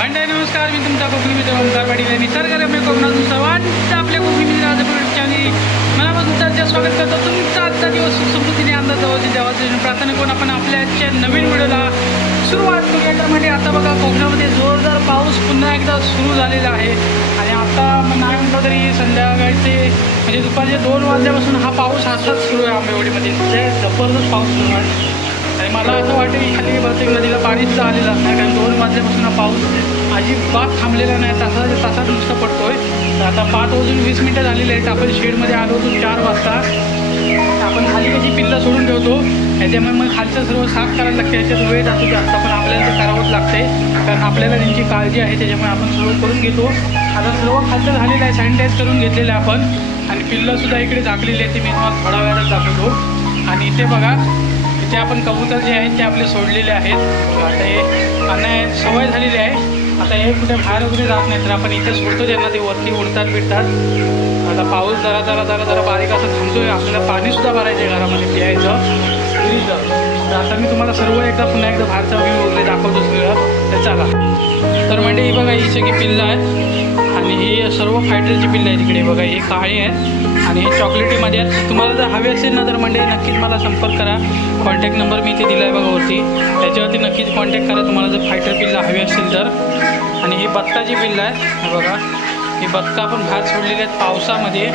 मंडळी नमस्कार. मी तुमचा कोकणी मित्र ओंकार पाटील आहे. निसर्गरम्य कोकणातून सर्वांचं आपल्या कोकणी मित्र राजपूर आणि मग तुमचं स्वागत करतो. तुमचा आजचा दिवस सुख समृद्धीने आनंद जावं देवाचं प्रार्थना करून आपण आपल्या आजच्या नवीन व्हिडिओला सुरुवात करूया. तर म्हणजे आता बघा कोकणामध्ये जोरदार पाऊस पुन्हा एकदा सुरू झालेला आहे. आणि आता नाही म्हटलं तरी संध्याकाळचे म्हणजे दुपारचे दोन वाजल्यापासून हा पाऊस असाच सुरू आहे आंबेवाडीमध्ये. म्हणजे जबरदस्त पाऊस सुरू आहे. मला असं वाटतं की खाली प्रत्येक नदीला पाणीच आलेलं असणार कारण दोन वाजल्यापासून पाऊस अजिबात थांबलेला नाही. तसा तासात नुसतं पडतोय. तर आता पाच वाजून वीस मिनटं झालेली आहेत आपण शेडमध्ये आलो होतो चार वाजता. आपण खाली कशी पिल्लं सोडून ठेवतो याच्यामुळे मग खालचं सर्व साफ करायला लागते. याच्यात वेळ जातो जास्त पण आपल्याला ते करावंच लागते. कारण आपल्याला त्यांची काळजी आहे त्याच्यामुळे आपण सर्व करून घेतो. आता सर्व खालचं झालेलं आहे सॅनिटाईज करून घेतलेलं आहे आपण. आणि पिल्लंसुद्धा इकडे झाकलेली आहे ते मी तुम्हाला थोडा वेळात दाखवतो आणि इथे बघा इथे आपण कबूतर जे आहेत ते आपले सोडलेले आहेत. आता हे आणि सवय झालेली आहे. आता हे कुठे बाहेर वगैरे जात नाही तर आपण इथे सोडतो त्यांना ते वरती उडतात बिडतात. आता पाऊस जरा जरा जरा जरा बारीक असं थांबतोय. आपल्याला पाणीसुद्धा भरायचं आहे घरामध्ये प्यायचं. फ्रीजं तर आता मी तुम्हाला सर्व एकदा पुन्हा एकदा बाहेरचा व्ह्यू वगैरे दाखवतो सगळं तर चला. तर म्हणजे ही बघा ही सगळी पिल्लं आहेत. आणि सर्व फायटरची बिल्ले आहेत इकडे बघा हे काळे आहेत आणि हे चॉकलेटीमध्ये आहेत. तुम्हाला जर हवे असेल ना तर म्हणजे नक्कीच मला संपर्क करा. कॉन्टॅक्ट नंबर मी इथे दिला आहे बघा वरती. त्याच्यावरती नक्कीच कॉन्टॅक्ट करा तुम्हाला जर फायटर पिल्लं हवी असेल तर. आणि ही बत्ताची पिल्लं आहे बघा. हे बत्ता पण भात सोडलेली आहेत पावसामध्ये.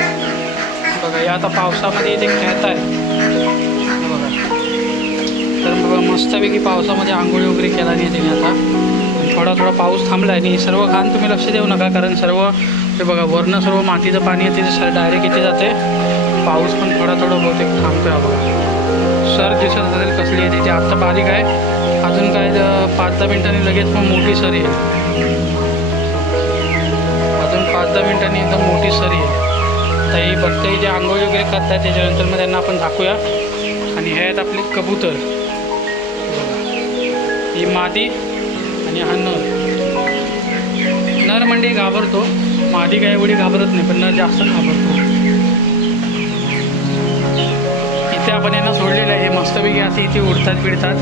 बघा या आता पावसामध्ये इथे खेळत आहेत. बघा. तर बघा मस्तपैकी पावसामध्ये आंघोळी वगैरे केला नाही त्याने आता. थोडा थोडा पाऊस थांबला आहे आणि सर्व घाण तुम्ही लक्ष देऊ नका कारण सर्व हे बघा वरनं सर्व मातीचं पाणी आहे सर डायरेक्ट इथे जाते. पाऊस पण थोडा थोडा बहुतेक थांबतोय हा बघा. सर दिसत असेल कसली आहे तिथे आत्ता बारीक आहे. अजून काय पाच दहा मिनिटांनी लगेच मग मोठी सर येईल. अजून पाच दहा मिनिटांनी एकदम मोठी सर येईल. तर ही बघते जे आंघोळी वगैरे करतात त्याच्यानंतर मग त्यांना आपण दाखवूया. आणि हे आहेत आपले कबूतर. ही मादी आणि हा नर. नर म्हणजे घाबरतो. मादी काय एवढी घाबरत नाही पण नर जास्त घाबरतो. इथे आपण यांना सोडलेलं आहे. हे मस्तपैकी असे इथे उडतात पिडतात.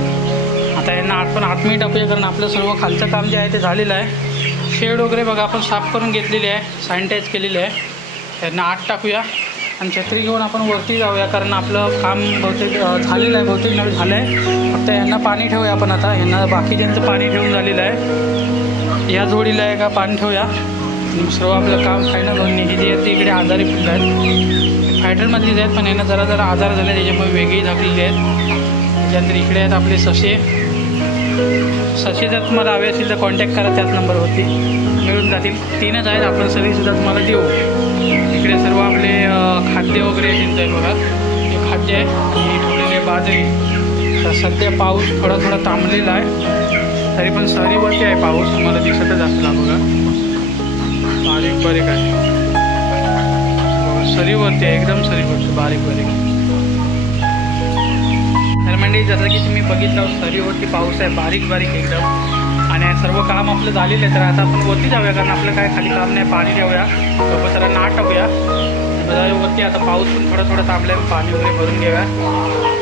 आता यांना आठ पण आतमध्ये टाकूया कारण आपलं सर्व खालचं काम जे आहे ते झालेलं आहे. शेड वगैरे बघा आपण साफ करून घेतलेली आहे. सॅनिटाईज केलेली आहे. त्यांना आठ टाकूया. आणि छत्री घेऊन आपण वरती जाऊया कारण आपलं काम बहुतेक झालेलं आहे बहुतेक नवीन झालं आहे फक्त यांना पाणी ठेवूया आपण आता. यांना बाकीच्यांचं पाणी ठेवून झालेलं आहे. या जोडीला आहे का पाणी ठेवूया. सर्व आपलं काम फायनल होऊन ही जी आहेत ती इकडे आजारी पिल्लं आहेत. फायटरमधलीच आहेत पण यांना जरा जरा आजार झाले त्याच्यामुळे वेगळी झाकलेली आहेत. त्याच्यानंतर इकडे आहेत आपले ससे. ससे जर तुम्हाला हवे असतील तर कॉन्टॅक्ट करा त्याच नंबरवरती मिळून जातील. तीनच आहेत आपण सगळीसुद्धा तुम्हाला देऊ. हे आहे आणि ही ठेवलेली आहे बाजरी. तर सध्या पाऊस थोडा थोडा थांबलेला आहे. तरी पण सरीवरती आहे पाऊस. तुम्हाला दिसतच असला बघा बारीक बारीक आहे. हो, सरीवरती आहे. एकदम सरीवरती बारीक बारीक. तर म्हणजे जसं की तुम्ही बघितलं सरीवरती पाऊस आहे. बारीक बारीक एकदम. आणि सर्व काम आपलं झालेलं आहे. तर आता आपण वरती जाऊया. कारण आपलं काय खाली काम नाही पाणी ठेवूया. सोबत नाट टाकूया. वरती आता पाऊस पण थोडा थोडा थांबला आहे पाणी वगैरे भरून घेऊया.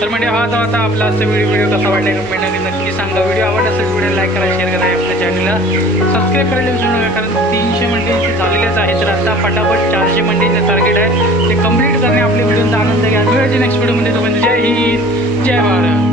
तर म्हणजे हा तर आता आपला असं व्हिडिओ व्हिडिओ कसा वाटला कमेंट नक्की नक्की सांगा. व्हिडिओ आवडला असेल व्हिडिओ लाईक करा शेअर करा आपल्या चॅनलला सबस्क्राईब करायला विसरू नका कारण तीनशे मंडळी झालेलेच आहे तर आता फटाफट चारशे मंडळींचं टार्गेट आहे ते कंप्लीट करणे आपले व्हिडिओचा आनंद घ्या. मिळायचे नेक्स्ट व्हिडिओमध्ये म्हणजे जय हिंद जय महाराज